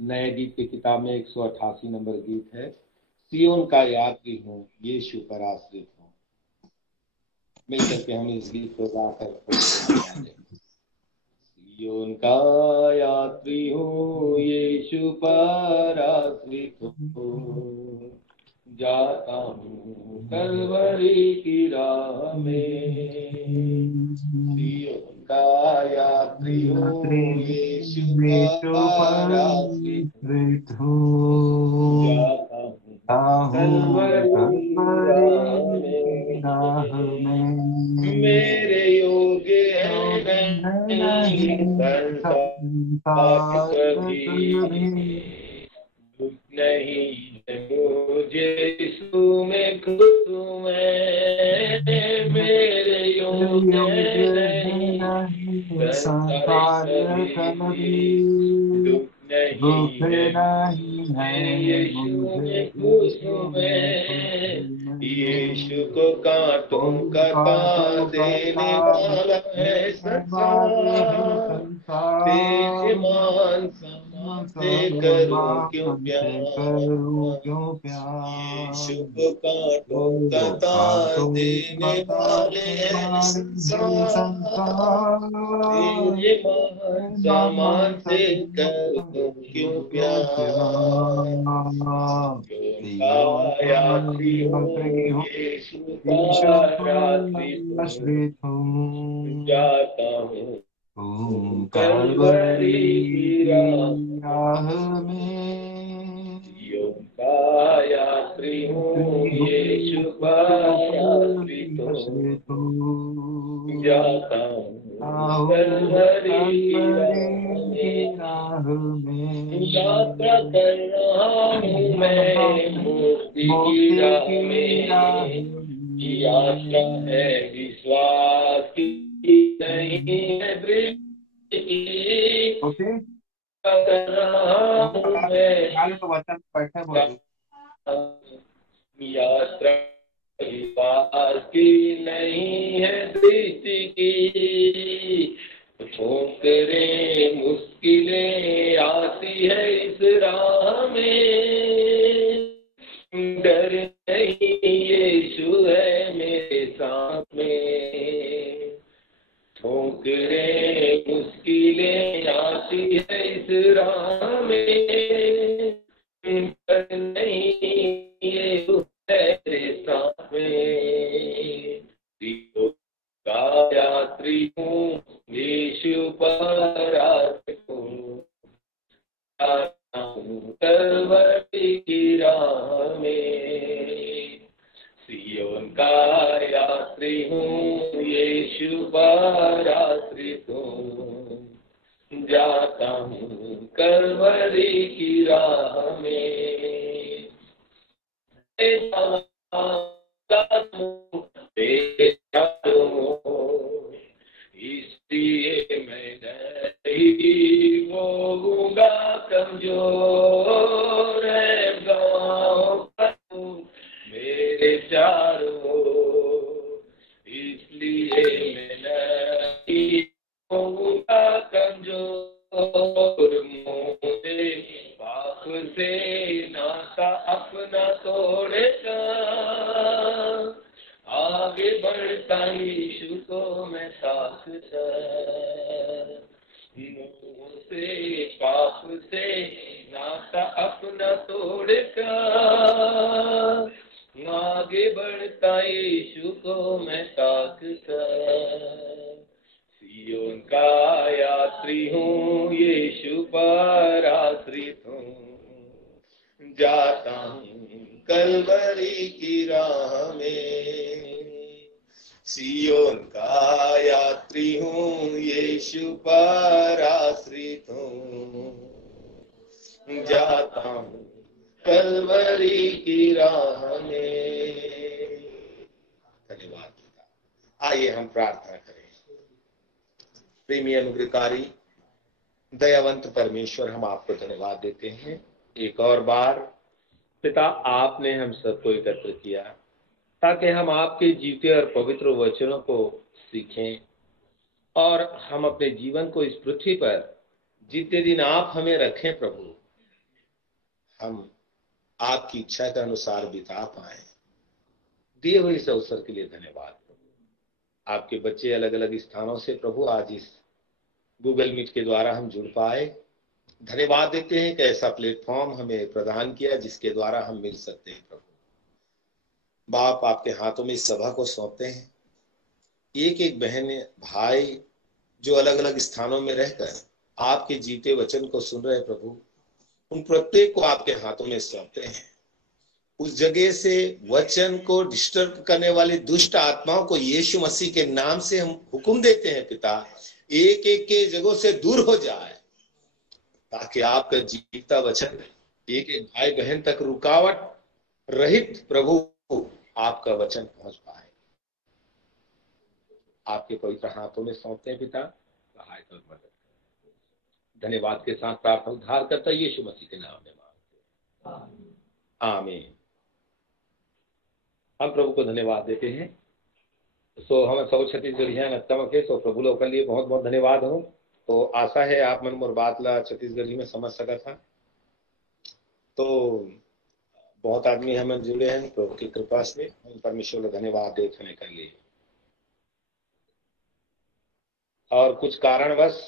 नए गीत की किताब में 188 नंबर गीत है, सियोन का यात्री हूँ, यीशु पर आश्रित हूँ। मिलकर के हम इस गीत को गाकर प्रभु को महिमा दें। सियोन का यात्री हूँ, यीशु पर आश्रित हूँ, जाता हूँ कलवरी की राह में। सियोन का यात्री हूँ, यीशु पर आश्रित हूँ, जाता हूँ कलवरी की राह में। मेरे योग्य है नहीं संसार कभी, दुख नहीं है मुझे यीशु में खुश हूँ मैं। मेरे योग्य नहीं संसार कभी, दुख नहीं है यीशु में खुश हूँ मैं। यीशु को कांटों का ताज देने वाला है संसार, तेरे मान सम्मान से करूं क्यों प्यार। यीशु को कांटों का ताज देने वाले हैं संसार, तेरे मान सम्मान से करूं क्यों प्यार। यात्री हूँ, यीशु पर आश्रित हूँ, जाता हूँ कलवरी की राह में। सियोन का यात्री हूँ, यीशु पर आश्रित हूँ, जाता हूँ कलवरी की राह में। यात्रा कर रहा हूँ मैं मुक्ति की राह में। यात्रा है विश्वास की, नहीं है दृष्टि की। ओके, कर रहा हूँ मैं तो वचन बैठे बोलो। यात्रा विश्वास की, नहीं है दृष्टि की। ठोकरें मुश्किलें आती है इस राह में, डर नहीं यीशु है मेरे साथ में। ठोकरें मुश्किलें आती है इस राह में, डर नहीं यीशु है मेरे साथ में। का यात्री हूँ, यीशु पर आश्रित हूँ, कलवरी की राह में। सियोन का यात्री हूँ, यीशु पर आश्रित हूँ, जाता हूँ कलवरी की राह में। इसलिए मैं नहीं होऊंगा कमजोर, है गाँव मेरे चारों, इसलिए मैं नहीं होऊंगा कमजोर। मुझे पाप से नाता अपना तोड़ेगा, आगे बढ़ता यीशु को मैं ताकता। मुँह से पाप से नाता अपना तोड़ेगा, आगे बढ़ता यीशु को मैं ताकता। सियोन का यात्री हूँ, यीशु पर आश्रित हूँ, जाता हूँ कलवरी की राह में। सियोन का यात्री हूँ, यीशु पर आश्रित हूँ, जाता हूँ कलवरी की राह में। धन्यवाद। आइए हम प्रार्थना करें। प्रेमी अनुग्रहकारी दयावंत परमेश्वर, हम आपको धन्यवाद देते हैं। एक और बार पिता, आपने हम सबको एकत्र किया ताकि हम आपके जीवते और पवित्र वचनों को सीखें और हम अपने जीवन को इस पृथ्वी पर जितने दिन आप हमें रखें प्रभु, हम आपकी इच्छा के अनुसार बिता पाए। दिए हुए इस अवसर के लिए धन्यवाद प्रभु। आपके बच्चे अलग अलग स्थानों से प्रभु आज इस गूगल मीट के द्वारा हम जुड़ पाए। धन्यवाद देते हैं कि ऐसा प्लेटफॉर्म हमें प्रदान किया जिसके द्वारा हम मिल सकते हैं प्रभु। बाप, आपके हाथों में इस सभा को सौंपते हैं। एक एक बहन भाई जो अलग अलग स्थानों में रहकर आपके जीते वचन को सुन रहे प्रभु, उन प्रत्येक को आपके हाथों में सौंपते हैं। उस जगह से वचन को डिस्टर्ब करने वाली दुष्ट आत्माओं को यीशु मसीह के नाम से हम हुक्म देते हैं पिता, एक एक के जगहों से दूर हो जाए, ताकि आपका जीता वचन एक एक भाई बहन तक रुकावट रहित प्रभु आपका वचन पहुंच पाए। आपके पवित्र हाथों में सौंपते हैं पिता, सहायता और मदद करें। धन्यवाद के साथ प्रार्थना उद्धार करता यीशु मसीह के नाम में मांगते हैं, आमीन। हम प्रभु को धन्यवाद देते हैं। सो हम सब छत्तीसगढ़िया नत्तम के सो प्रभु लोग के लिए बहुत बहुत धन्यवाद हो। तो आशा है आप मन मोर बात ला छत्तीसगढ़ी में समझ सका था। तो बहुत आदमी हमें जुड़े हैं प्रभु की कृपा से, हम परमेश्वर को धन्यवाद देने के लिए। और कुछ कारणवश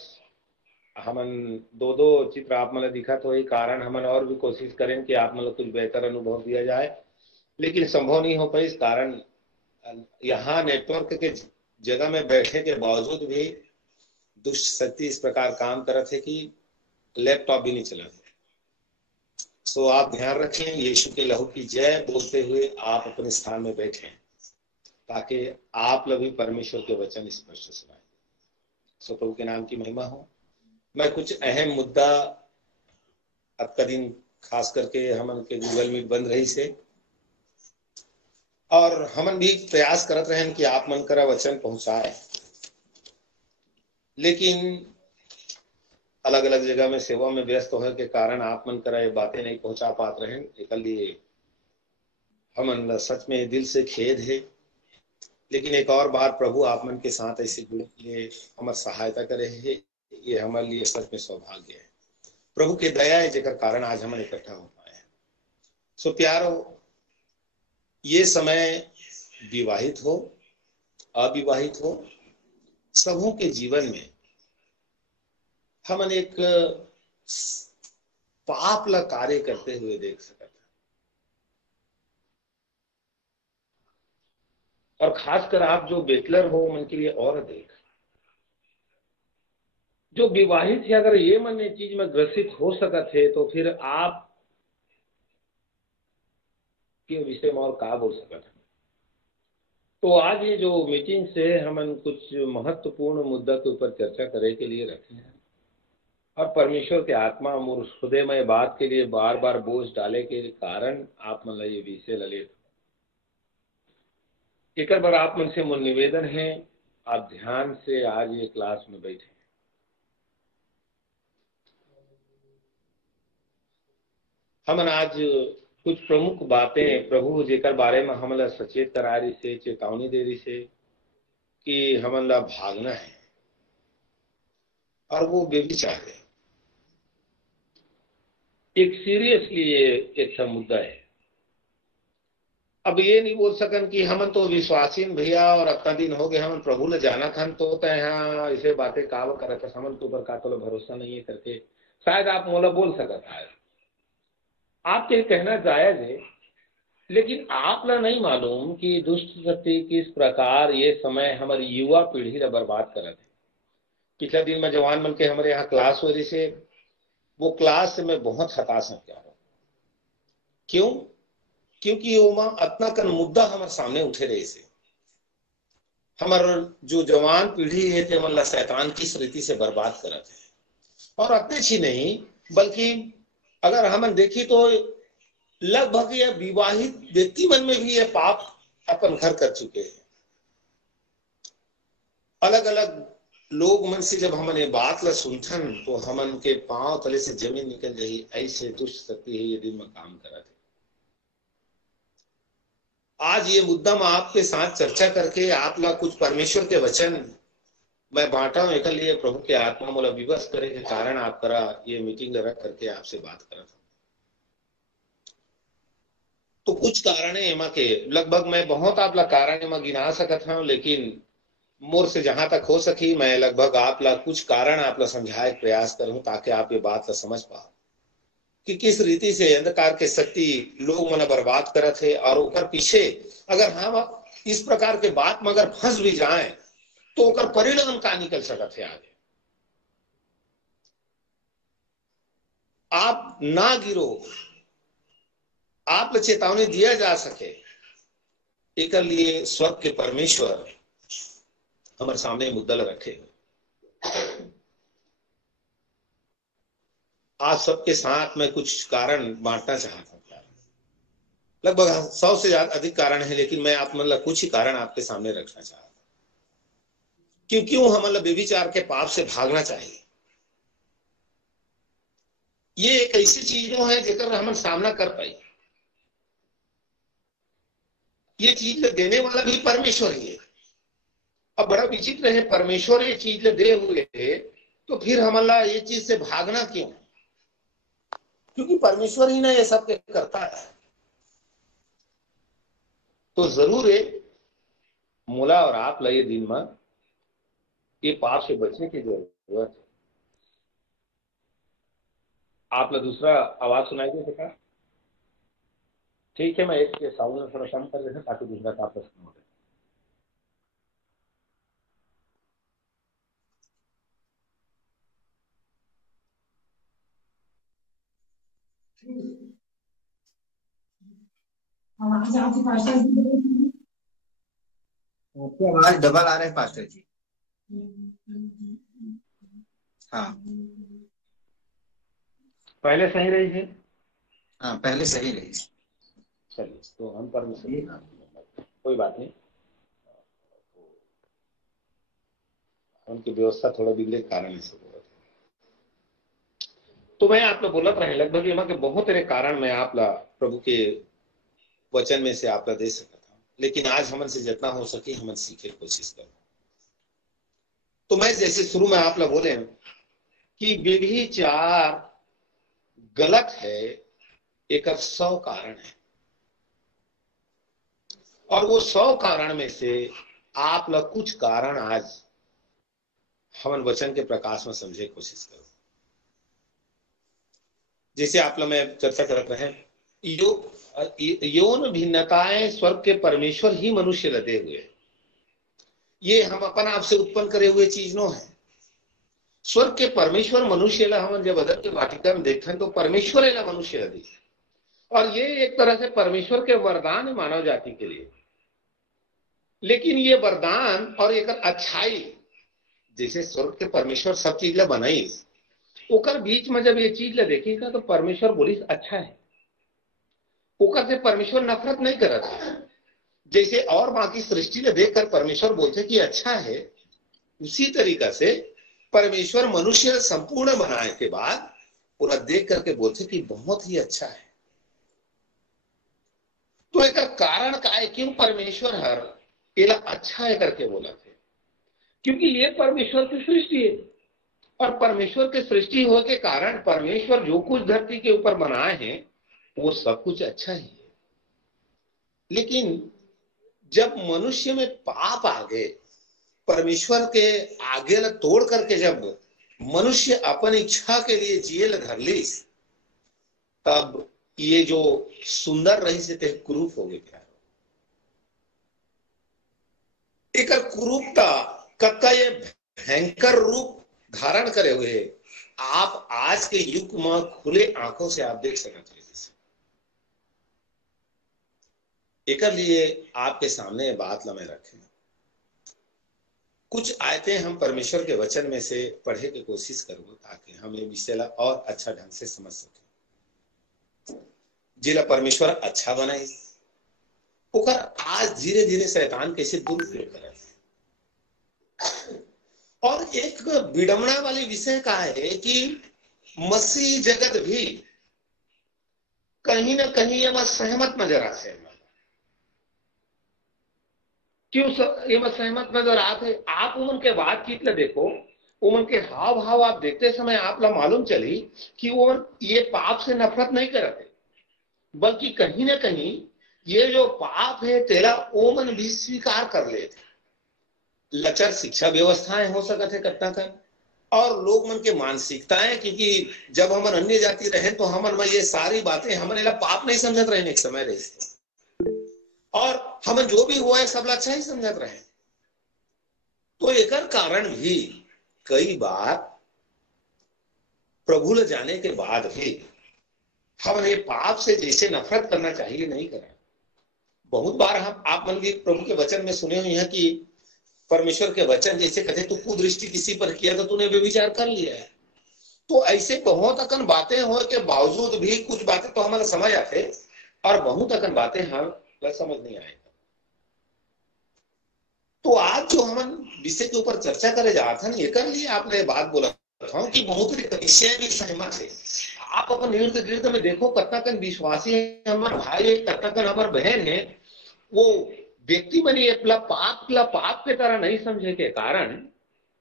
हमन दो दो चित्र आप मन दिखा, तो ये कारण हमन और भी कोशिश करें कि आप मन कुछ बेहतर अनुभव दिया जाए, लेकिन संभव नहीं हो पाई। इस कारण यहाँ नेटवर्क के जगह में बैठे के बावजूद भी दुष्ट शक्ति इस प्रकार काम कर रहे थे कि लैपटॉप भी नहीं चला रहे। सो आप ध्यान रखें, यीशु के लहू की जय बोलते हुए आप अपने स्थान में बैठे, ताकि आप लोग भी परमेश्वर के वचन स्पष्ट सुनाए। सो प्रभु के नाम की महिमा हो। मैं कुछ अहम मुद्दा अब का दिन खास करके हमन के गूगल मीट बंद रही से, और हमन भी प्रयास करत रहे कि आप मन करा वचन पहुंचाए, लेकिन अलग अलग जगह में सेवा में व्यस्त होने के कारण आप मन करा ये बातें नहीं पहुंचा पाते रहे। एक लिए हमन सच में दिल से खेद है, लेकिन एक और बार प्रभु आप मन के साथ ऐसे जुड़े के लिए हमारी सहायता करे है, ये हमारे लिए सच में सौभाग्य है। प्रभु के दया है जेकर कारण आज हम इकट्ठा हो पाए। सो प्यारो, ये समय विवाहित हो अविवाहित हो, सबों के जीवन में हमन एक पाप ला कार्य करते हुए देख सकते हैं। और खासकर आप जो बेचलर हो मन के लिए और अधिक, जो विवाहित है, अगर ये मन ये चीज में ग्रसित हो सकते है, तो फिर आप के विषय में और का बोल सकते हैं। तो आज ये जो मीटिंग से हमन कुछ महत्वपूर्ण मुद्दा के ऊपर चर्चा करे के लिए रखे हैं, और परमेश्वर के आत्मा मूर हृदय में बात के लिए बार बार बोझ डाले के कारण आप मन ये विषय ललित एक बार आप मन से मोर निवेदन है, आप ध्यान से आज ये क्लास में बैठे। हमन आज कुछ प्रमुख बातें प्रभु जेकर बारे में हमला सचेत करा रही से, चेतावनी दे रही से कि हमन ला भागना है, और वो व्यभिचार है। एक सीरियसली ये एक मुद्दा है। अब ये नहीं बोल सकन कि हमन तो विश्वासी भैया और अतना दिन हो गए हमन प्रभु ने जाना था, तो यहाँ ऐसे बातें काव करत हमन के ऊपर का तो भरोसा नहीं है करके शायद आप मोला बोल सकत है। आपके कहना जायज है, लेकिन आप ला नहीं मालूम कि दुष्ट शक्ति किस प्रकार ये समय हमारी युवा पीढ़ी ला बर्बाद करत है। पिछला दिन में जवान मन के हमारे यहाँ क्लास हो रही से, वो क्लास से मैं बहुत हताश हूँ। क्या क्यों? क्योंकि वो अतना कन मुद्दा हमारे सामने उठे रहे से, हमारे जो जवान पीढ़ी है ते मन ला शैतान किस रीति से बर्बाद करत है। और अतने ही नहीं, बल्कि अगर हमन देखी तो लगभग यह विवाहित व्यक्ति मन में भी यह पाप अपन घर कर चुके हैं। अलग अलग लोग मन से जब हमन ये बात ला सुनथन, तो हमन के पांव तले से जमीन निकल जाही, ऐसे दुष्ट शक्ति है ये दिन में काम करत है। आज ये मुद्दा में आपके साथ चर्चा करके आप ला कुछ परमेश्वर के वचन मैं बांटा हूं एक लिए प्रभु के आत्मा मूल विवश करे के कारण आप करा ये मीटिंग रख करके आपसे बात करा था। तो कुछ कारण है एमा के लगभग मैं बहुत आपला कारण एमा गिना सकत हूं, लेकिन मोर से जहां तक हो सकी मैं लगभग आपला कुछ कारण आपला समझाए प्रयास करूं ताकि आप ये बात ला समझ पाओ कि किस रीति से अंधकार के शक्ति लोग मन बर्बाद करत है। और ओकर पीछे अगर हम इस प्रकार के बात में अगर फंस भी जाए तो ओकर परिणाम का निकल सकत है आगे। आप ना गिरो, आप चेतावनी दिया जा सके एक लिए स्वर्ग के परमेश्वर हमारे सामने मुद्दल रखे। आज सबके साथ में कुछ कारण बांटना चाहता हूं। लगभग 100 से ज्यादा अधिक कारण है, लेकिन मैं आप मतलब कुछ ही कारण आपके सामने रखना चाहता हूं। क्यों हम मतलब व्यभिचार के पाप से भागना चाहिए। ये एक ऐसी चीज है जेकर हम सामना कर पाई। ये चीज देने वाला भी परमेश्वर ही है। अब बड़ा विचित्र है, परमेश्वर ये चीज दे हुए थे तो फिर हमारा ये चीज से भागना क्यों? क्योंकि परमेश्वर ही ना ये सब करता है। तो जरूर है मोला और आप ये दिन में ये पाप से बचने की जरूरत है। आप दूसरा आवाज सुनाई दे सका? ठीक है, मैं एक साउंड थोड़ा कम कर देता ताकि दूसरा का प्रश्न हो जाए। आपकी आवाज डबल आ रहा है पास्टर जी। हाँ पहले सही रही है। हाँ पहले सही रही। चलिए तो हम परमेश्वर कोई बात नहीं, उनकी व्यवस्था थोड़ा बिगड़े कारण से हो रहा है। तो मैं आप लोग बोलत रहे लगभग यहाँ के बहुत सारे कारण मैं आप प्रभु के वचन में से आप दे सकता था, लेकिन आज हमन से जितना हो सके हमन सीखे कोशिश करो। तो मैं जैसे शुरू में आप लोग बोले कि व्यभिचार गलत है, एक 100 कारण है और वो 100 कारण में से आप लोग कुछ कारण आज हमन वचन के प्रकाश में समझे कोशिश करो। जैसे आप लोग में चर्चा करते रहे यौन भिन्नताएं स्वर्ग के परमेश्वर ही मनुष्य लदे हुए, ये हम अपन आप से उत्पन्न करे हुए चीज नो है। स्वर्ग के परमेश्वर मनुष्य ला हम जब अदर के वाटिका में देखते हैं तो परमेश्वर ला मनुष्य लदी, और ये एक तरह से परमेश्वर के वरदान है मानव जाति के लिए। लेकिन ये वरदान और एक अच्छाई, जैसे स्वर्ग के परमेश्वर सब चीज ला बनाई, ओकर बीच में जब ये चीज ला देखी था तो परमेश्वर बोली अच्छा है। ओकर से परमेश्वर नफरत नहीं करता। जैसे और बाकी सृष्टि ने देखकर परमेश्वर बोलते कि अच्छा है, उसी तरीका से परमेश्वर मनुष्य संपूर्ण बनाने के बाद पूरा देख करके बोलते कि बहुत ही अच्छा है। तो एक कारण का है क्यों परमेश्वर हर एला अच्छा है करके बोला थे, क्योंकि ये परमेश्वर की सृष्टि है और परमेश्वर के सृष्टि होने के कारण परमेश्वर जो कुछ धरती के ऊपर बनाए हैं वो सब कुछ अच्छा ही है। लेकिन जब मनुष्य में पाप आ गए, परमेश्वर के आगे ल तोड़ करके जब मनुष्य अपन इच्छा के लिए जिए ल धर ली, तब ये जो सुंदर रही से कुरूप हो गए। क्या एक कुरूपता कत्ता ये भयंकर रूप धारण करे हुए आप आज के युग में खुले आंखों से आप देख सकते हैं। एक लिए आपके सामने बात ला मैं रखे, कुछ आयतें हम परमेश्वर के वचन में से पढ़े की कोशिश करूँ ताकि हम ये विषय ला और अच्छा ढंग से समझ सके। जिला परमेश्वर अच्छा बनाई ओकर आज धीरे धीरे शैतान कैसे दुरुपयोग करे। और एक विडंबना वाली विषय का है कि मसीह जगत भी कहीं ना कहीं एमा सहमत नजर आते। क्यों ये मत सहमत नजर आते? आप उमन के बातचीत ला देखो, उमन के हाव भाव आप देखते समय आप ला मालूम चली कि वो ये पाप से नफरत नहीं करते, बल्कि कहीं ना कहीं ये जो पाप है तेरा ओमन भी स्वीकार कर लेते। लचर शिक्षा व्यवस्थाएं हो सकते है कत्ता कर, और लोग मन के मानसिकताएं, क्योंकि जब हम अन्य जाति रहे तो हमन में ये सारी बातें हमन पाप नहीं समझत रहे एक समय रहे, और हमन जो भी हुआ है सब अच्छा ही समझत रहे। तो एक कारण भी कई बार प्रभु ले जाने के बाद भी हम ये पाप से जैसे नफरत करना चाहिए नहीं करें। बहुत बार हम आप मन भी प्रभु के वचन में सुने हुए हैं कि परमेश्वर के वचन जैसे कहते तू कुदृष्टि किसी पर किया तो तूने व्यभिचार कर लिया है। तो ऐसे बहुत अकन बातें हो के बावजूद भी कुछ बातें तो हमारा समझ आते और बहुत अकन बातें हम समझ नहीं आए। तो आज जो हम विषय के ऊपर चर्चा करे जाते हैं ये कर लिए आपने बात बोला था कि बहुत विषय भी सहमत है। आप अपन इर्द गिर्द में देखो कत्ताकन विश्वासी है, हमारे भाई है, कत्ताकन हमारे बहन है, वो व्यक्ति बनी पाप के तरह नहीं समझे के कारण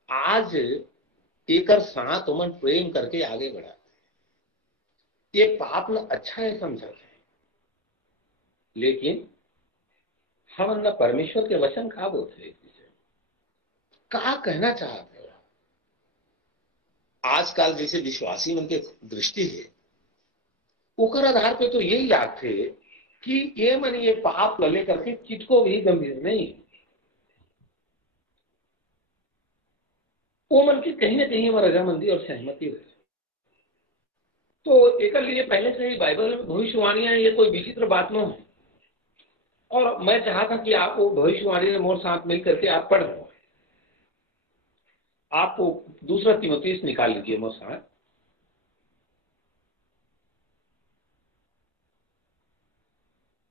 आज एक साथ उमन प्रेम करके आगे बढ़ा। ये पाप न अच्छा है समझा है, लेकिन हम न परमेश्वर के वचन का बोलते कहा कहना चाहते हो। आजकल जैसे विश्वासी मन के दृष्टि है उकर आधार पे तो यही याद थे कि ये मन ये पाप लले करके चिटको भी गंभीर नहीं, वो मन की कहीं ना कहीं रजामंदी और सहमति हुई। तो एक लिए पहले से ही बाइबल में भविष्यवाणियां ये कोई विचित्र बात न है, और मैं चाहता कि आप वो भविष्यवाणी मोर साथ मिल करके आप पढ़ लो। आप दूसरा तीमुथियुस निकाल लीजिए मोर साथ।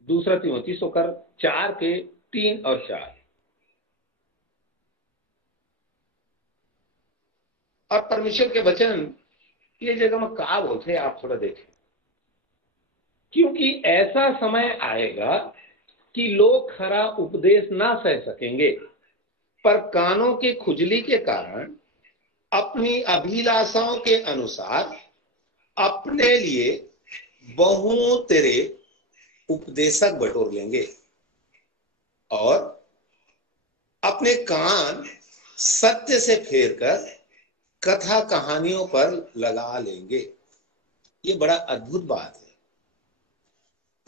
दूसरा तीमुथियुस होकर 4 के 3 और 4। और परमेश्वर के वचन ये जगह में कहा बोलते हैं आप थोड़ा देखें, क्योंकि ऐसा समय आएगा कि लोग खरा उपदेश ना सह सकेंगे, पर कानों के खुजली के कारण अपनी अभिलाषाओं के अनुसार अपने लिए बहुत तेरे उपदेशक बटोर लेंगे और अपने कान सत्य से फेरकर कथा कहानियों पर लगा लेंगे। ये बड़ा अद्भुत बात है।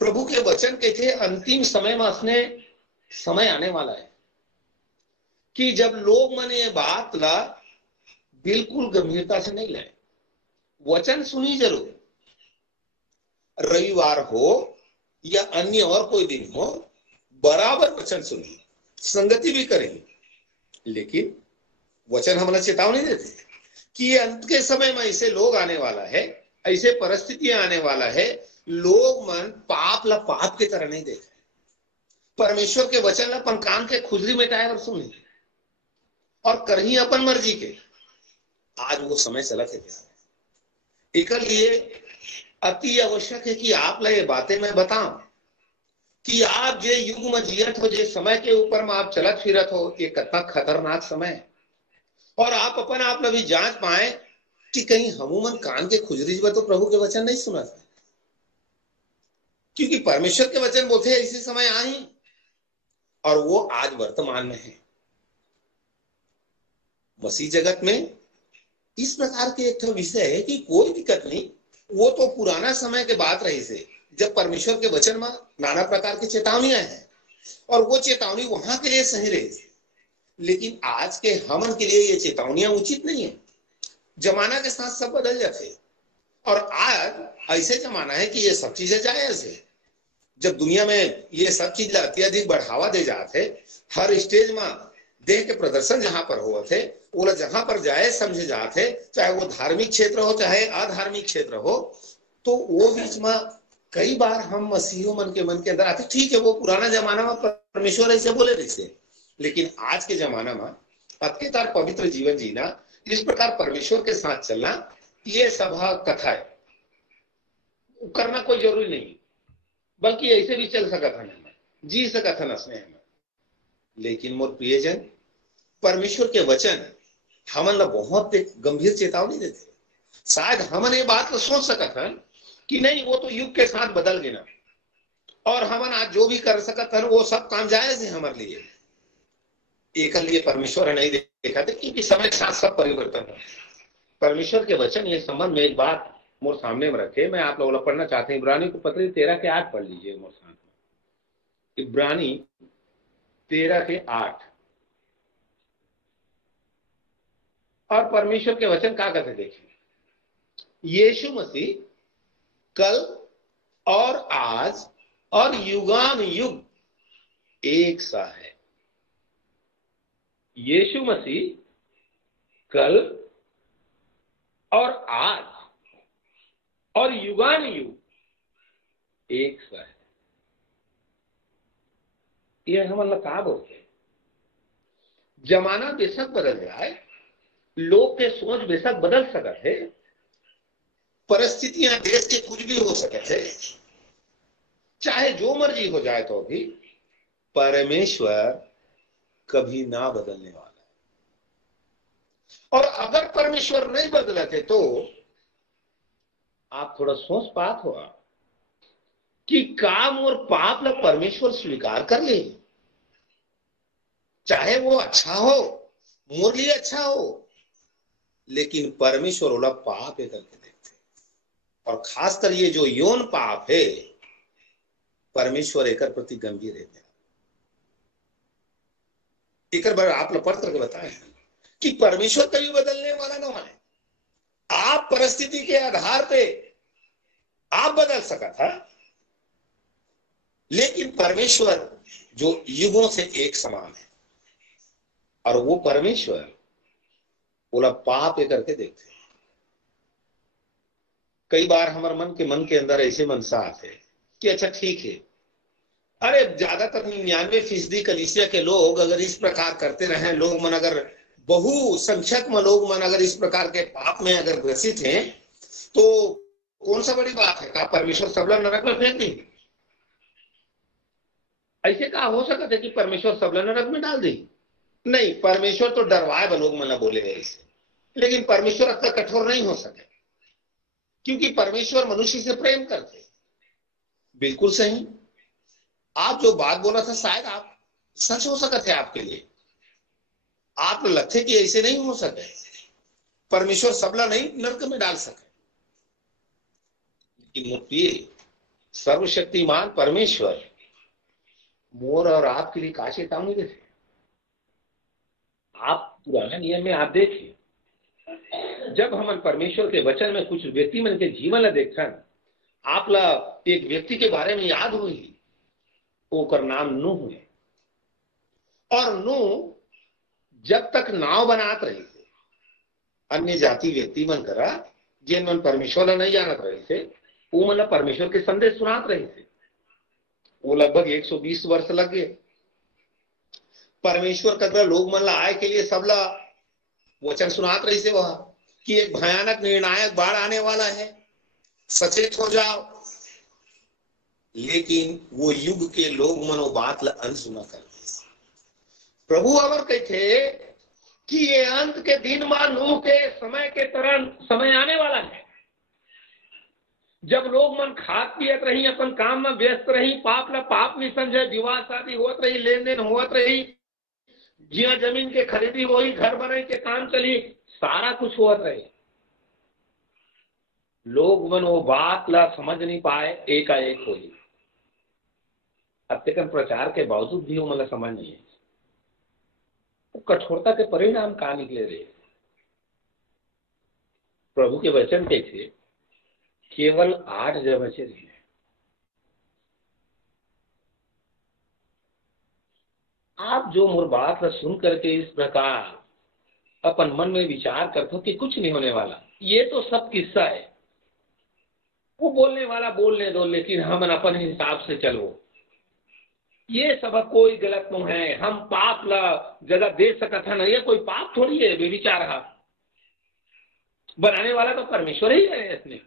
प्रभु के वचन कहते अंतिम समय में असने समय आने वाला है कि जब लोग मन ये बात ला बिल्कुल गंभीरता से नहीं लाए। वचन सुनी जरूर, रविवार हो या अन्य और कोई दिन हो बराबर वचन सुनिए, संगति भी करेंगे, लेकिन वचन हमें चेतावनी देते कि ये अंत के समय में ऐसे लोग आने वाला है, ऐसे परिस्थितियां आने वाला है, लोग मन पाप ला पाप की तरह नहीं देखे, परमेश्वर के वचन ला अपन कान के खुजली मिटाए और सुने और करही अपन मर्जी के। आज वो समय चला है प्यारे, एक लिए अति आवश्यक है कि आप ला ये बातें मैं बताऊं कि आप जे युग में जियत हो, जे समय के ऊपर में आप चलत फिरत हो, ये कितना खतरनाक समय है। और आप अपन आप भी जांच पाए कि कहीं हमूमन कान के खुजरी तो प्रभु के वचन नहीं सुना था, क्योंकि परमेश्वर के वचन बोलते हैं ऐसे समय आई और वो आज वर्तमान में है। मसीह जगत में इस प्रकार के एक विषय है कि कोई दिक्कत नहीं, वो तो पुराना समय के बात रही से जब परमेश्वर के वचन में नाना प्रकार की चेतावनियां हैं और वो चेतावनी वहां के लिए सही रही, लेकिन आज के हमन के लिए ये चेतावनियां उचित नहीं है। जमाना के साथ सब बदल जाते और आज ऐसे जमाना है कि ये सब चीजें जायज है। जब दुनिया में ये सब चीज अत्यधिक बढ़ावा दे जाते, हर स्टेज में देह के प्रदर्शन जहां पर हुए थे वो जहां पर जायज समझे जाते, चाहे वो धार्मिक क्षेत्र हो चाहे अधार्मिक क्षेत्र हो, तो वो बीच में कई बार हम मसीहों मन के अंदर आते। ठीक है, वो पुराना जमाना में परमेश्वर ऐसे बोले रहे, लेकिन आज के जमाना में अत्यंत पवित्र जीवन जीना, इस प्रकार परमेश्वर के साथ चलना, ये सब कथा है, करना कोई जरूरी नहीं, बल्कि ऐसे भी चल सका था, जी सका था नसने में। लेकिन मोर प्रियजन, परमेश्वर के वचन हमन ला बहुत एक गंभीर चेतावनी देते। शायद हमन ये बात सोच सकत हन कि नहीं, वो तो युग के साथ बदल गए और हमन आज जो भी कर सकत हन वो सब काम जायज है हमारे लिए। एक लिए परमेश्वर नहीं देखा था क्योंकि समय के साथ सब परिवर्तन है। परमेश्वर के वचन ये संबंध में एक बात मोर सामने में रखे, मैं आप लोगों को पढ़ना चाहते हैं। इब्रानी को पत्री 13:8 पढ़ लीजिए मोर सामने। इब्रानी 13:8। और परमेश्वर के वचन क्या कहते देखिए, यीशु मसीह कल और आज और युगान युग एक सा है। यीशु मसीह कल और आज और युगान युग एक सा है। यह हम कहा बोलते हैं, जमाना बेशक बदल जाए, लोग के सोच बेशक बदल सकते है, परिस्थितियां देश के कुछ भी हो सकते है, चाहे जो मर्जी हो जाए, तो भी परमेश्वर कभी ना बदलने वाला है। और अगर परमेश्वर नहीं बदले थे तो आप थोड़ा सोच पात हुआ कि काम और पाप ला परमेश्वर स्वीकार कर ले, चाहे वो अच्छा हो, मोर लिए अच्छा हो, लेकिन परमेश्वर वाला पाप है करके देखते। और खासकर ये जो यौन पाप है, परमेश्वर एक प्रति गंभीर है। एक बार आप लोग पढ़ करके बताए कि परमेश्वर कभी बदलने वाला ना है। आप परिस्थिति के आधार पे आप बदल सका था, लेकिन परमेश्वर जो युगों से एक समान है, और वो परमेश्वर बोला पाप ये करके देखते। कई बार हमारे मन के अंदर ऐसे मनसा आते कि अच्छा ठीक है, अरे ज्यादातर 99% कलीसिया के लोग अगर इस प्रकार करते रहे, लोग मन अगर बहुसंख्यक में लोग मन अगर इस प्रकार के पाप में अगर ग्रसित हैं, तो कौन सा बड़ी बात है? का परमेश्वर सबला नरक में फेंक देंगे? ऐसे कहा हो सकता है कि परमेश्वर सबला नरक में डाल देंगे? नहीं, परमेश्वर तो डरवाए लोग मन बोले गए इसे, लेकिन परमेश्वर अब तक कठोर नहीं हो सके, क्योंकि परमेश्वर मनुष्य से प्रेम करते। बिल्कुल सही, आप जो बात बोला था शायद आप सच हो सकते थे आपके लिए, आप लगते कि ऐसे नहीं हो सके, परमेश्वर सबला नहीं नरक में डाल सके। लेकिन प्रिय सर्वशक्तिमान परमेश्वर मोर और आपके लिए का चेतावनी देते। आप पुराने नियम में आप देखिए, जब हम परमेश्वर के वचन में कुछ व्यक्ति मन के जीवन ला देखन, आप ला एक व्यक्ति के बारे में याद हुई, ओकर नाम नूह है। और नूह जब तक नाव बनात रही थे, अन्य जाति व्यक्ति मन करा जिन मन परमेश्वर ला नहीं जानत रहे थे, वो मन परमेश्वर के संदेश सुनात रहे थे। वो लगभग 120 वर्ष लग गए। परमेश्वर का लोग मन ला आय के लिए सबला वचन सुनात रही से वह कि एक भयानक निर्णायक बाढ़ आने वाला है, सचेत हो जाओ। लेकिन वो युग के लोग मनो बात ला अनसुना कर। प्रभु अवर कहते कि ये अंत के दिन में नूह के समय के तरह समय आने वाला है, जब लोग मन खात पियत रही, अपन काम में व्यस्त रही, पाप ला पाप नहीं समझे, विवाह शादी होत रही, लेन देन होत रही, जिया जमीन के खरीदी वही, घर बनाई के काम चली, सारा कुछ होत रही। लोग मन वो बात ला समझ नहीं पाए, एकाएक हुई। अत्यकन प्रचार के बावजूद भी वो मतलब समझ नहीं है। कठोरता के परिणाम कहा निकले रहे। प्रभु के वचन के थे केवल 8 बचे रहे। आप जो मोर बात सुन करके इस प्रकार अपन मन में विचार करते हो कि कुछ नहीं होने वाला, ये तो सब किस्सा है, वो बोलने वाला बोलने दो, लेकिन हम अपन हिसाब से चलो, ये सब कोई गलत नहीं है, हम पाप ला जगह दे सकता है ना, ये कोई पाप थोड़ी है बेविचार है, बनाने वाला तो परमेश्वर ही है इसमें।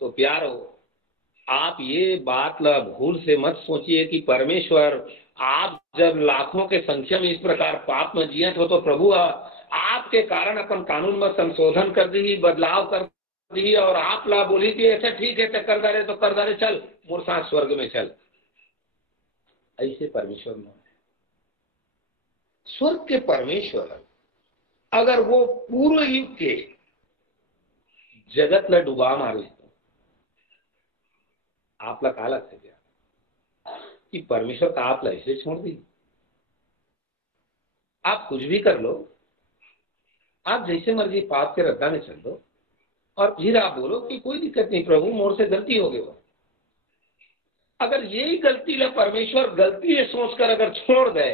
तो प्यारो, आप ये बात ला भूल से मत सोचिए कि परमेश्वर आप जब लाखों के संख्या में इस प्रकार पाप में जियत हो तो प्रभु आपके कारण अपन कानून में संशोधन कर दी, बदलाव कर दी और आप ला बोली थी अच्छा ठीक है तो कर डाले, तो कर डाले, चल मोर साथ स्वर्ग में चल। ऐसे परमेश्वर में स्वर्ग के परमेश्वर अगर वो पूर्व युग के जगत ला डुबा मारे तो आप ला काला से गया कि परमेश्वर का आप ला ऐसे छोड़ दी। आप कुछ भी कर लो, आप जैसे मर्जी पाप के रद्दा में चल दो और फिर आप बोलो कि कोई दिक्कत नहीं प्रभु मोर से गलती हो गई। वो अगर यही गलती ला परमेश्वर गलती है सोचकर अगर छोड़ दे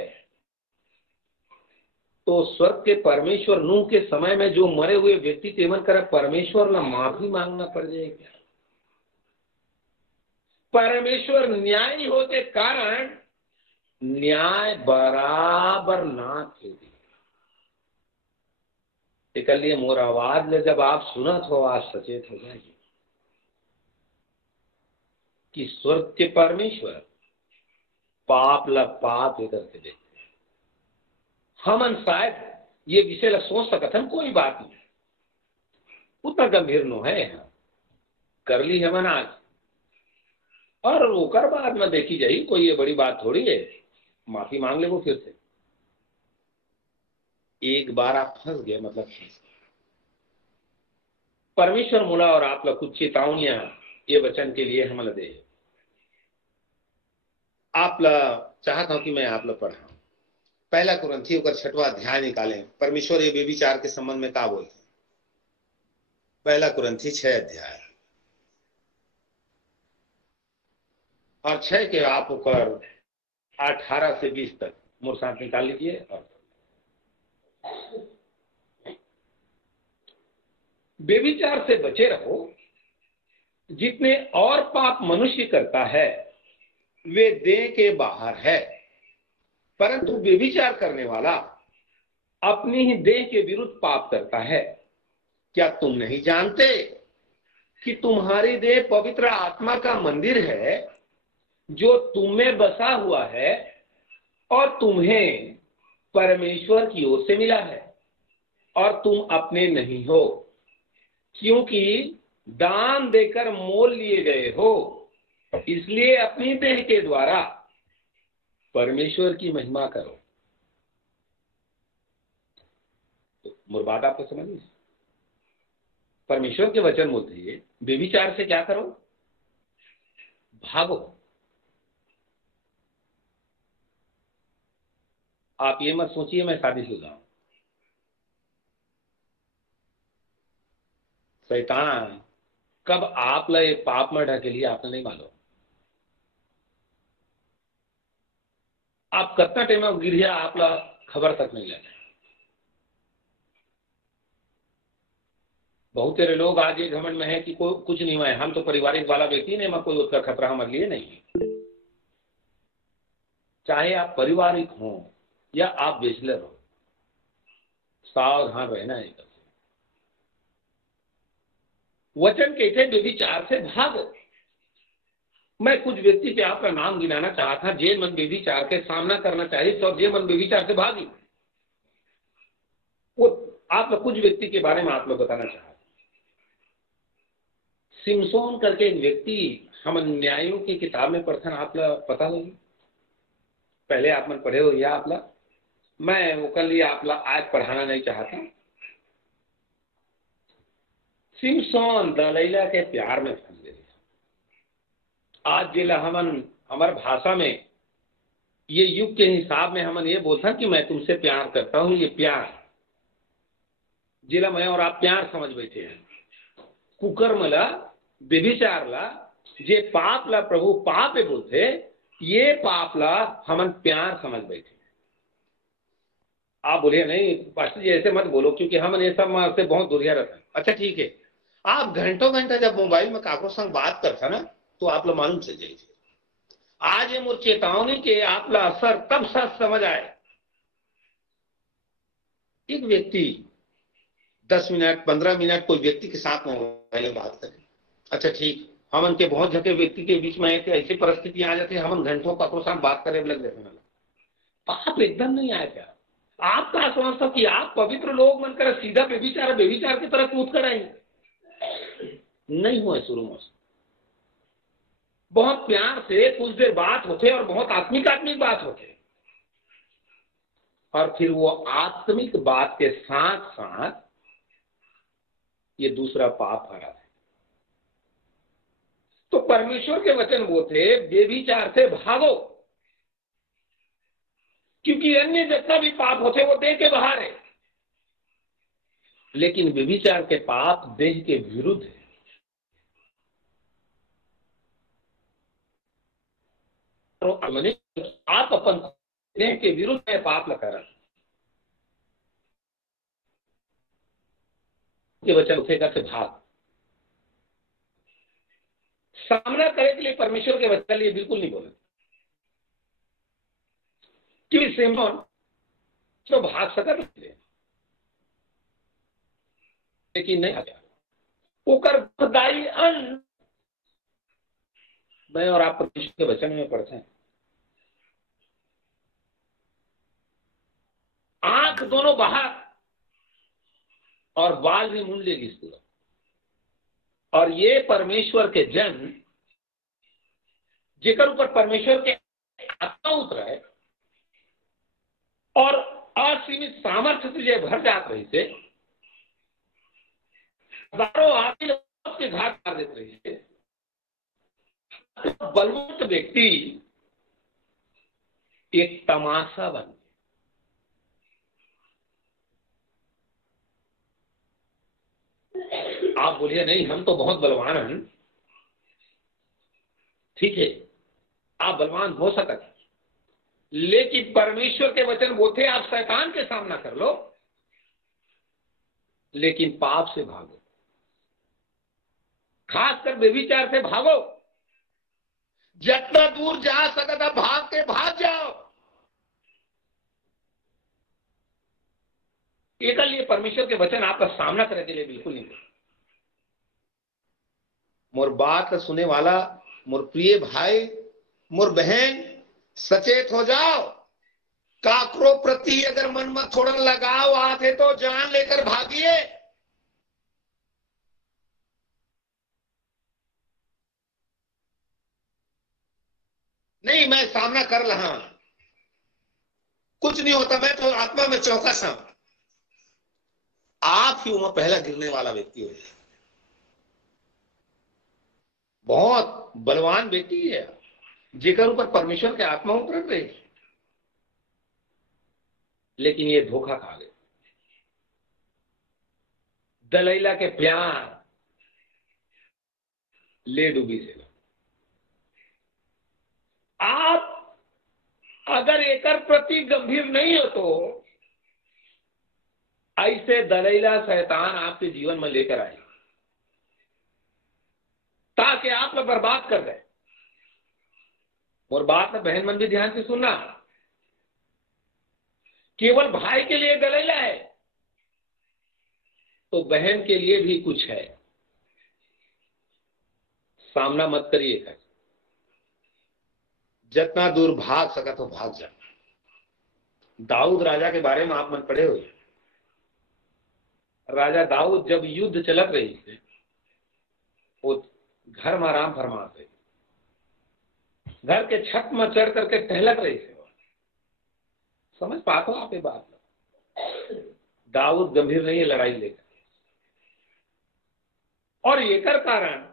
तो स्वर्ग के परमेश्वर नूह के समय में जो मरे हुए व्यक्ति तेमन कर परमेश्वर ला माफी मांगना पड़ जाएगा। परमेश्वर न्यायी होते कारण न्याय बराबर ना थे। इसलिए मोर आवाज में जब आप सुनत हो आज सचेत हो जाइए कि स्वर्ग के परमेश्वर पाप ला पाप लेकर के देखते। हमन शायद ये विषय ला सोच सकते हैं कोई बात नहीं, उतना गंभीर नो है, कर ली हमन आज और ओकर बाद में देखी जाई, कोई ये बड़ी बात थोड़ी है, माफी मांग ले वो फिर से। एक बार आप फंस गए मतलब फंस गए। परमेश्वर मोला और आप लोग कुछ चेतावनियां ये वचन के लिए हम दे। आप चाहता हूं कि मैं आप लोग पढ़ाऊं पहला कुरिन्थियों का 6वां अध्याय निकालें। परमेश्वर ये व्यभिचार के संबंध में क्या बोलते हैं? पहला कुरिन्थी 6 अध्याय और 6 के आप ऊपर 18 से 20 तक मोर साथ निकाल लीजिए। और व्यभिचार से बचे रहो। जितने और पाप मनुष्य करता है वे देह के बाहर है, परंतु व्यभिचार करने वाला अपनी ही देह के विरुद्ध पाप करता है। क्या तुम नहीं जानते कि तुम्हारी देह पवित्र आत्मा का मंदिर है जो तुम में बसा हुआ है और तुम्हें परमेश्वर की ओर से मिला है और तुम अपने नहीं हो, क्योंकि दान देकर मोल लिए गए हो। इसलिए अपनी देह के द्वारा परमेश्वर की महिमा करो। तो मोर बात आपको समझ में? परमेश्वर के वचन बोलते हैं व्यभिचार से क्या करो? भागो। आप ये मत सोचिए मैं शादीशुदा हूं। शैतान कब आप लय पाप में ढकेलिए आपने नहीं मालूम। आप कितना टाइम में गिर गया आप ला खबर तक नहीं लेना। बहुत सारे लोग आज ये घमंड में है कि कोई कुछ नहीं हुआ है, हम तो पारिवारिक वाला व्यक्ति नहीं, मैं कोई उसका खतरा हमारे लिए नहीं। चाहे आप पारिवारिक हो या आप बेचलर हो, सावधान रहना है। वचन कहते व्यभिचार से भागो। मैं कुछ व्यक्ति पे आपका नाम गिनाना चाहता, जे मन व्यभिचार के सामना करना चाहिए और जे मन व्यभिचार से भागी। वो आप लोग कुछ व्यक्ति के बारे में आप लोग बताना चाहते। सिमसोन करके एक व्यक्ति हम न्यायों की किताब में पढ़ते हैं, आप लोग पता होगी, पहले आप मन पढ़े हो या आप लोग, मैं वो कर लिया आप लोग आज पढ़ाना नहीं चाहता। सिमसोन दलीला के प्यार में फंस गए। आज जिला हमन हमार भाषा में ये युग के हिसाब में हमन ये बोलता कि मैं तुमसे प्यार करता हूं, ये प्यार जिला मैं और आप प्यार समझ बैठे हैं। कुकर्म ला व्यभिचार ला जे पाप ला प्रभु पाप है बोलते, ये पाप ला हमन प्यार समझ बैठे। आप बोले नहीं पास्टर जी ऐसे मत बोलो क्योंकि हम ये सब से बहुत दूरिया रहते हैं। अच्छा ठीक है, आप घंटों घंटा जब मोबाइल में काको संग बात करता ना तो आप लोग मालूम चल जाइए। आज ये मोर चेतावनी के आप लोग असर तब सच समझ आए। एक व्यक्ति 10 मिनट 15 मिनट कोई व्यक्ति के साथ मोबाइल में बात करे, अच्छा ठीक, हमन के बहुत झके व्यक्ति के बीच में ऐसी परिस्थिति आ जाती है, हमन घंटों का साथ बात करे लग जाते। पाप एकदम नहीं आया क्या? आपका समझता कि आप पवित्र लोग बनकर सीधा बेविचार की तरफ कूद कर आएंगे? नहीं हुआ शुरू में। बहुत प्यार से कुछ देर बात होते और बहुत आत्मिक बात होते, और फिर वो आत्मिक बात के साथ साथ ये दूसरा पाप हरा है। तो परमेश्वर के वचन वो थे, बेविचार से भागो, क्योंकि अन्य जितना भी पाप होते वो देह के बाहर है, लेकिन बेविचार के पाप देह के विरुद्ध है। तो आप अपन देह के विरुद्ध में पाप न कर के वचन उठेगा से भाग। सामना करने के लिए परमेश्वर के वचन लिए बिल्कुल नहीं बोले, कि सिमोन तो भाग सका थे, लेकिन नहीं आ गया। ओकर खुदाई अन्न मैं और आप परमेश्वर के वचन में पढ़ते हैं, आंख दोनों बाहर और बाल भी मुंड लेगी पूरा। और ये परमेश्वर के जन जेकर ऊपर परमेश्वर के आत्मा उतरा है और असीमित सामर्थ्य से जे भर जात रही से, हजारों आदमी के घात कर देते रही से, बलवंत व्यक्ति एक तमाशा बन गया। आप बोलिए नहीं हम तो बहुत बलवान हैं, ठीक है आप बलवान हो सकते, लेकिन परमेश्वर के वचन वो थे आप शैतान के सामना कर लो, लेकिन पाप से भागो, खासकर बेविचार से भागो। जितना दूर जा सकता भाग जाओ। एक लिए परमेश्वर के वचन आपका सामना करने के लिए बिल्कुल नहीं। मोर बात सुने वाला मोर प्रिय भाई मोर बहन सचेत हो जाओ। काकरो प्रति अगर मन में थोड़ा लगाव आते तो जान लेकर भागिए। नहीं मैं सामना कर रहा हूं, कुछ नहीं होता, मैं तो आत्मा में चौकस हूं। आप ही वहां पहला गिरने वाला व्यक्ति हो। बहुत बलवान व्यक्ति है जेकर ऊपर परमेश्वर के आत्मा उतर रही, लेकिन ये धोखा खा गए। दलैला के प्यार ले डूबी से। आप अगर एकर प्रति गंभीर नहीं हो तो ऐसे दलैला शैतान आपके जीवन में लेकर आए ताकि आप लोग बर्बाद कर रहे। और बात में बहन मन भी ध्यान से सुनना, केवल भाई के लिए दलैला है तो बहन के लिए भी कुछ है। सामना मत करिएगा, जितना दूर भाग सका तो भाग जा। दाऊद राजा के बारे में आप मन पढ़े हुए। राजा दाऊद जब युद्ध चलत रही थे, वो घर में आराम फरमा थे, घर के छत में चढ़ करके टहलक रही थे। समझ पाते हो आप ये बात? दाऊद गंभीर नहीं है लड़ाई लेकर, और एकर कारण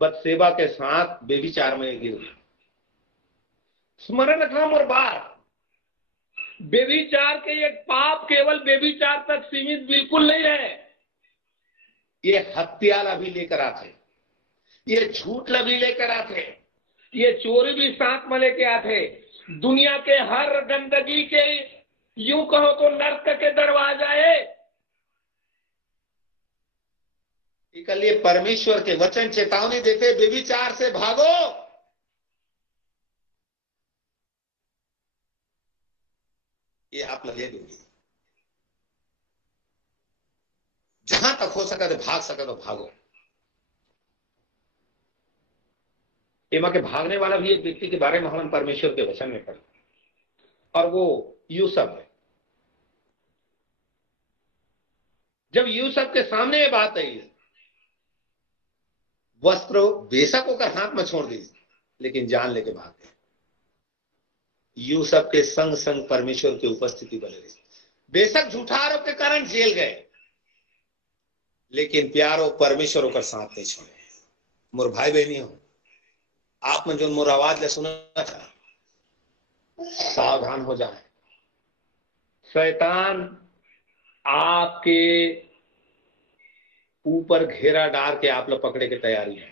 बदसेबा के साथ बेविचार में गिर गया। स्मरण रखना मोर बात, बेविचार के एक पाप केवल बेविचार तक सीमित बिल्कुल नहीं है। ये हत्या भी लेकर आते, ये झूठ भी लेकर आते, ये चोरी भी साथ में लेके आते। दुनिया के हर गंदगी के यूं कहो तो नर्क के दरवाजा है। इसलिए परमेश्वर के वचन चेतावनी देते, बेविचार से भागो। ये आप लगे दोगे, जहां तक हो सका तो भाग सका तो भागो। एमा के भागने वाला भी एक व्यक्ति के बारे में हम परमेश्वर के वचन में पढ़े। और वो यूसुफ है। जब यूसुफ के सामने ये बात आई, वस्त्र बेशक होकर हाथ में छोड़ दी, लेकिन जान लेके भाग गए। यूसुफ के संग संग परमेश्वर की उपस्थिति बने रही। बेशक झूठा आरोप के कारण जेल गए, लेकिन प्यारो परमेश्वर होकर साथ नहीं छोड़े। मोर भाई बहनी हो, आपने जो मोर आवाज ले सुना था, सावधान हो जाए। शैतान आपके ऊपर घेरा डाल के आप लोग पकड़े की तैयारी है।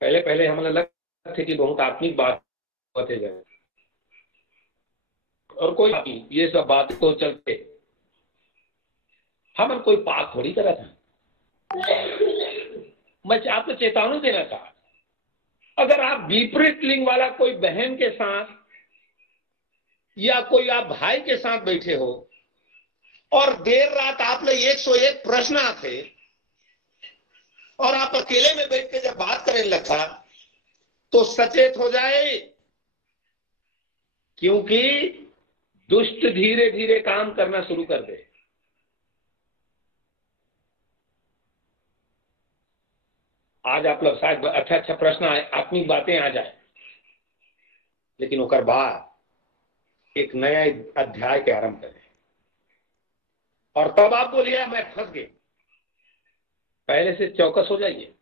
पहले पहले हमें लगा थे कि बहुत आत्मिक बात होते गए, और कोई ये सब बात को चलते हम कोई पाप थोड़ी करा था। मैं आपको चेतावनी देना चाहता, अगर आप विपरीत लिंग वाला कोई बहन के साथ या कोई आप भाई के साथ बैठे हो और देर रात आप लोग 101 प्रश्न आते और आप अकेले में बैठ के जब बात करने लगा, तो सचेत हो जाए, क्योंकि दुष्ट धीरे धीरे काम करना शुरू कर दे। आज आप लोग शायद अच्छा अच्छा प्रश्न आत्मिक बातें आ जाए, लेकिन ओकर बाद एक नया अध्याय के आरंभ करें, और तब आप बोलिए मैं फंस गई। पहले से चौकस हो जाइए।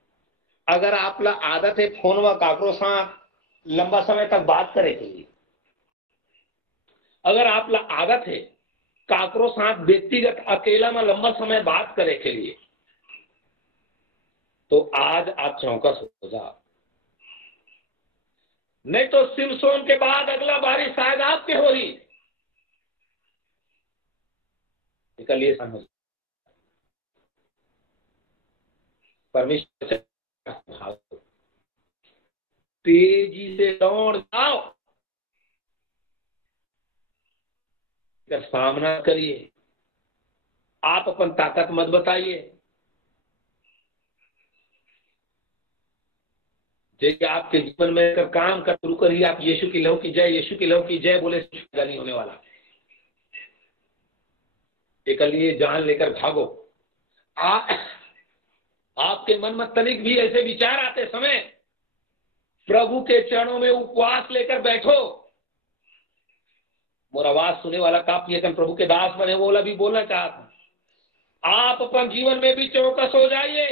अगर आप ला आदत है फोन व काकरो साथ लंबा समय तक बात करे के लिए, अगर आप ला आदत है काकरो साथ व्यक्तिगत अकेला में लंबा समय बात करे के लिए, तो आज आप चौकस हो जाओ। नहीं तो सिमसोन के बाद अगला बारी शायद आपके हो रही। निकलिए समझ, परमेश्वर तेजी से दौड़ जाओ, सामना करिए। आप अपन ताकत मत बताइए। जैसे आपके जीवन में कर काम कर शुरू करिए, आप यीशु की लहू की जय, यीशु की लहू की जय बोले नहीं होने वाला। एक लिए जान लेकर भागो। आपके मन में तनिक भी ऐसे विचार आते समय प्रभु के चरणों में उपवास लेकर बैठो। मोर आवाज सुने वाला काफी है, प्रभु के दास बने, वो वाला भी बोलना चाहता। आप अपन जीवन में भी चौकस हो जाइए।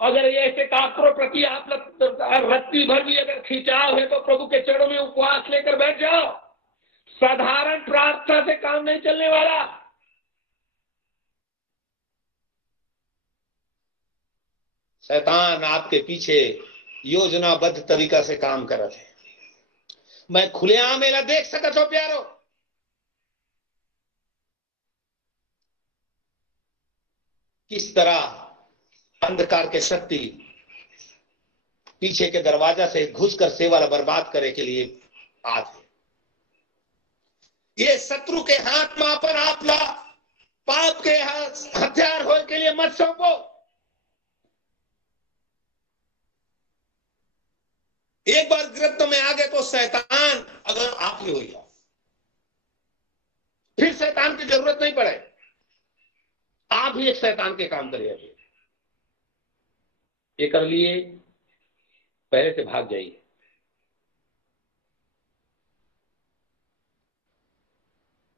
अगर ये ऐसे काकरों प्रति आप रत्ती भर भी अगर खिंचाव है, तो प्रभु के चरणों में उपवास लेकर बैठ जाओ। साधारण प्रार्थना से काम नहीं चलने वाला। शैतान आपके पीछे योजनाबद्ध तरीका से काम कर रहे हैं। मैं खुलेआम मेला देख सकत हो प्यारो, किस तरह अंधकार के शक्ति पीछे के दरवाजा से घुसकर सेवा बर्बाद करे के लिए आते। ये शत्रु के हाथ में अपन आप ला पाप के हथियार हो के लिए मत सौंपो। एक बार गिरफ्त में आ गए तो शैतान अगर आप ही हो जाओ, फिर शैतान की जरूरत नहीं पड़े। आप ही एक शैतान के काम करिए। ये कर लिए, पहले से भाग जाइए।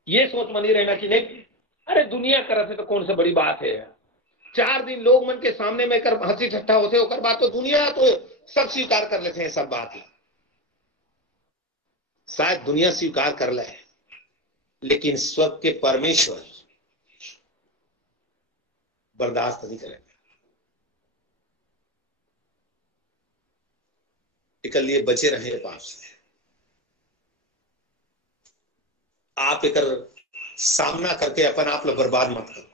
ये सोच में नहीं रहना कि नहीं अरे दुनिया कर रहे तो कौन सी बड़ी बात है। 4 दिन लोग मन के सामने में कर हंसी ठट्ठा होते होकर बात, तो दुनिया तो सब स्वीकार कर लेते हैं सब बात। शायद दुनिया स्वीकार कर ले, लेकिन स्वर्ग के परमेश्वर बर्दाश्त नहीं करेंगे। इसके लिए बचे रहे पाप से। आप एक सामना करके अपन आप लोग बर्बाद मत करो।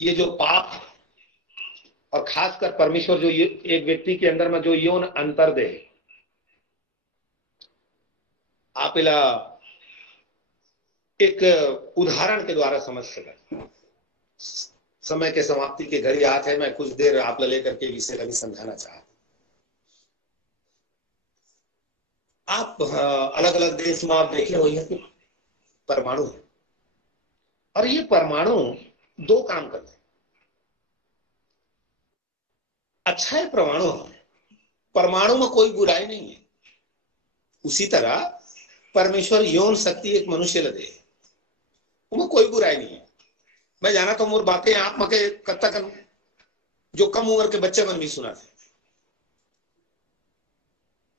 ये जो पाप है, और खासकर परमेश्वर जो एक व्यक्ति के अंदर में जो यौन अंतर दे, आप इला एक उदाहरण के द्वारा समझ सके। समय के समाप्ति के घड़ी हाथ है। मैं कुछ देर आप लेकर के विषय का भी समझाना चाहता हूं। आप अलग अलग देश में आप देखे होंगे कि परमाणु है, और ये परमाणु दो काम करते हैं। अच्छा है परमाणु, परमाणु में कोई बुराई नहीं है। उसी तरह परमेश्वर यौन शक्ति एक मनुष्य ले दे, उसमें कोई बुराई नहीं है। मैं जाना तो मोर बातें आप मके कब तक जो कम उम्र के बच्चे मन भी सुना थे,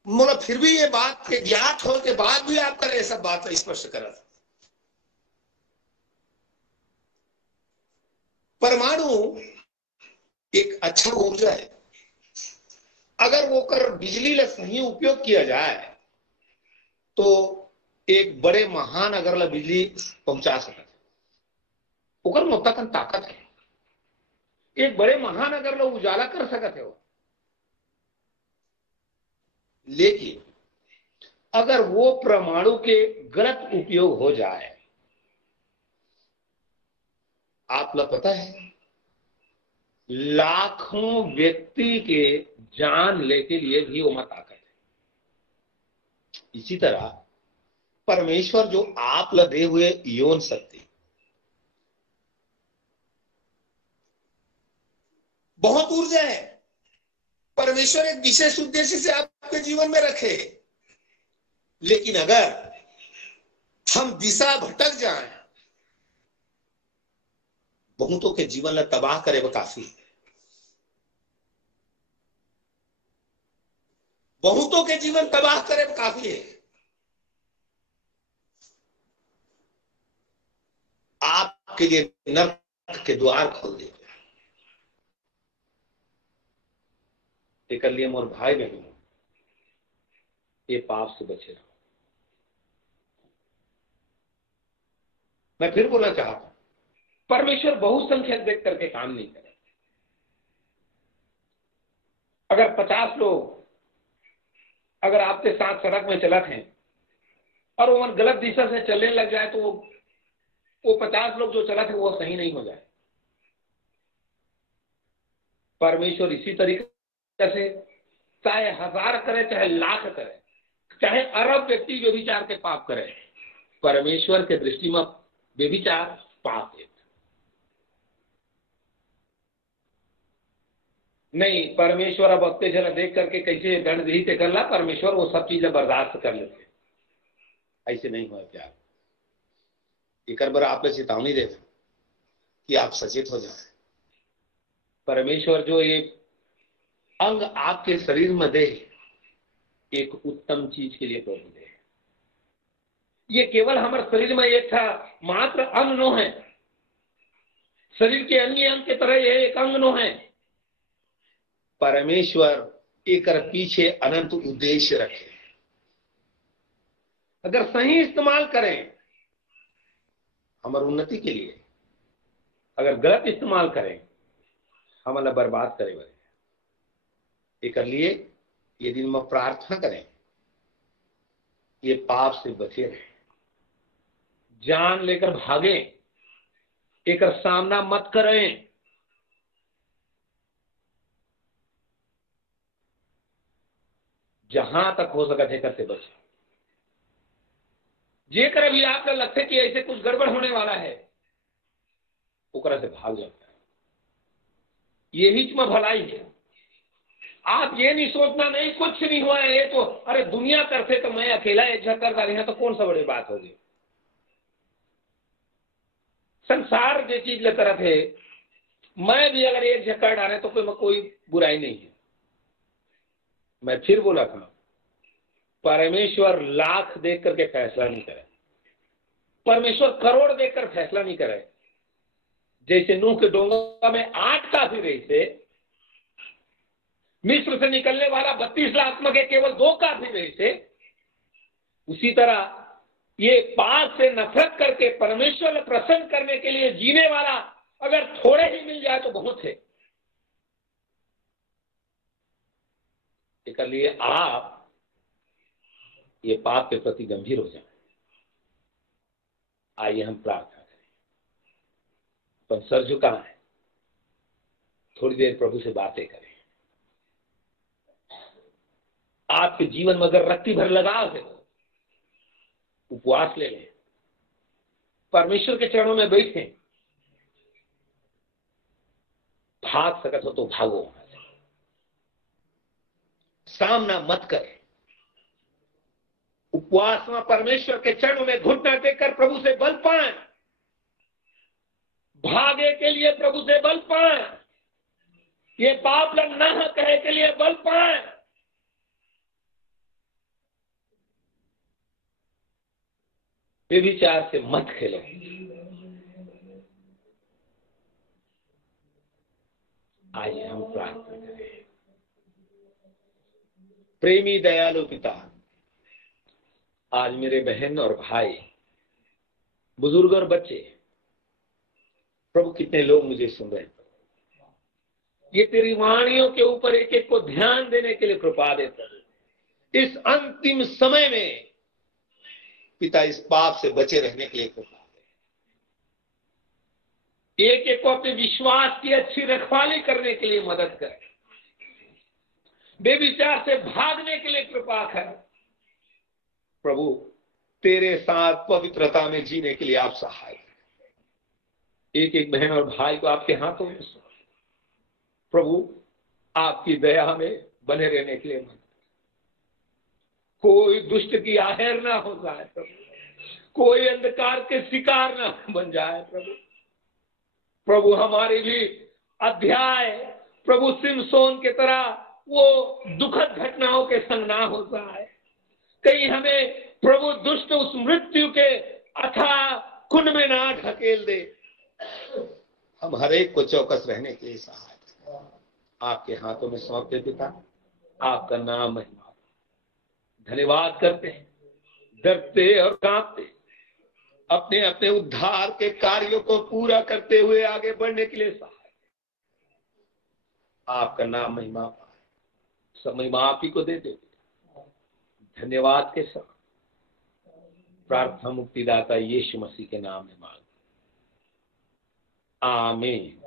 मतलब फिर भी ये बात के ज्ञात हो के बाद भी आप करे सब बात स्पष्ट करा था। परमाणु एक अच्छा ऊर्जा है। अगर वो कर बिजली ला सही उपयोग किया जाए तो एक बड़े महान अगर ला बिजली पहुंचा सकते, ओकर मोता कन ताकत है। एक बड़े महान अगर ला उजाला कर सकते हो, लेकिन अगर वो परमाणु के गलत उपयोग हो जाए, आप लोग पता है लाखों व्यक्ति के जान ले के लिए भी वो ताकत है। इसी तरह परमेश्वर जो आप लदे हुए यौन शक्ति बहुत ऊर्जा है। परमेश्वर एक विशेष उद्देश्य से आपके जीवन में रखे, लेकिन अगर हम दिशा भटक जाएं, बहुतों के जीवन ला तबाह करे वो काफी है। बहुतों के जीवन तबाह करे वो काफी है। आपके लिए नरक के द्वार खोल देते। एक लिए मोर भाई बहनों, ये पाप से बचे रहो। मैं फिर बोलना चाहता हूं, परमेश्वर बहुसंख्यक देख करके काम नहीं करे। अगर 50 लोग अगर आपके साथ सड़क में चलत हैं और वो गलत दिशा से चलने लग जाए तो वो 50 लोग जो चलत है वो सही नहीं हो जाए। परमेश्वर इसी तरीके से चाहे 1000 करे, चाहे लाख करे, चाहे अरब व्यक्ति व्यभिचार के पाप करे, परमेश्वर के दृष्टि में व्यभिचार पाप है। नहीं, परमेश्वर अब अत्ते जन देख करके कैसे दंड दी ते कर ला, परमेश्वर वो सब चीजें बर्दाश्त कर लेते। ऐसे नहीं हुआ प्यार। एक बार आपने चेतावनी दे कि आप सचेत हो जाए। परमेश्वर जो ये अंग आपके शरीर में दे, एक उत्तम चीज के लिए प्रभु दे। ये केवल हमारे शरीर में एक था मात्र अंग नो है, शरीर के अन्य अंग के तरह ये एक अंग नो है। परमेश्वर एक पीछे अनंत उद्देश्य रखे। अगर सही इस्तेमाल करें हमारी उन्नति के लिए, अगर गलत इस्तेमाल करें हमारा बर्बाद करे बने। एक लिए ये दिन में प्रार्थना करें, ये पाप से बचे रहे, जान लेकर भागे, एक सामना मत करें। जहां तक हो सकते हैं करते बचे। जेकर भी आपका लगता है कि ऐसे कुछ गड़बड़ होने वाला है, ओकरा से भाग जाता है। यही में भलाई है। आप ये नहीं सोचना नहीं कुछ नहीं हुआ है, ये तो अरे दुनिया करते तो मैं अकेला एक झक्कर कर रहा तो कौन सा बड़ी बात होगी। संसार जो चीज ले तरफ है, मैं भी अगर एक झक्कर डाले तो कोई बुराई नहीं है। मैं फिर बोला था, परमेश्वर लाख देख करके फैसला नहीं करे, परमेश्वर करोड़ देखकर फैसला नहीं करे। जैसे नूह के डोंगा में 8 काफी रही थे, मिस्र से निकलने वाला 32 लाख में केवल 2 काफी रहे थे, उसी तरह ये पाप से नफरत करके परमेश्वर को प्रसन्न करने के लिए जीने वाला अगर थोड़े ही मिल जाए तो बहुत है। इसलिए आप ये पाप के प्रति गंभीर हो जाए। आइए हम प्रार्थना करें। अपन सर झुका है, थोड़ी देर प्रभु से बातें करें। आपके जीवन में अगर रत्ती भर लगाव है, उपवास ले लें, परमेश्वर के चरणों में बैठे, भाग सकत हो तो भागो, सामना मत करें। उपवास में परमेश्वर के चरणों में घुटना टेककर प्रभु से बल पाएं, भागे के लिए प्रभु से बल पाएं, ये पाप न कहे के लिए बल पाएं। व्यभिचार से मत खेलो। आइए हम प्रार्थना करें। प्रेमी दयालु पिता, आज मेरे बहन और भाई, बुजुर्ग और बच्चे, प्रभु कितने लोग मुझे सुन रहे हैं, ये तेरी वाणियों के ऊपर एक एक को ध्यान देने के लिए कृपा देता है। इस अंतिम समय में पिता इस पाप से बचे रहने के लिए कृपा दे। एक एक को अपने विश्वास की अच्छी रखवाली करने के लिए मदद कर, बेविचार से भागने के लिए कृपा कर। प्रभु तेरे साथ पवित्रता में जीने के लिए आप सहाय करें। एक एक बहन और भाई को आपके हाथों में सौंप, प्रभु आपकी दया में बने रहने के लिए मदद। कोई दुष्ट की आहेर ना हो जाए प्रभु, कोई अंधकार के शिकार ना बन जाए प्रभु। प्रभु हमारी भी अध्याय प्रभु सिमसोन के तरह वो दुखद घटनाओं के संग ना हो जाए। कहीं हमें प्रभु दुष्ट उस मृत्यु के अथाह कुंड में ना ढकेल दे। हम हर एक को चौकस रहने के लिए सहाय आपके हाथों में सौंपते पिता, आपका नाम महिमा। धन्यवाद करते हैं, डरते और कांपते अपने अपने उद्धार के कार्यों को पूरा करते हुए आगे बढ़ने के लिए सहाय। आपका नाम महिमा पाए, सब महिमा आप ही को दे दे। धन्यवाद के साथ प्रार्थना मुक्तिदाता यीशु मसीह के नाम में मांग, आमीन।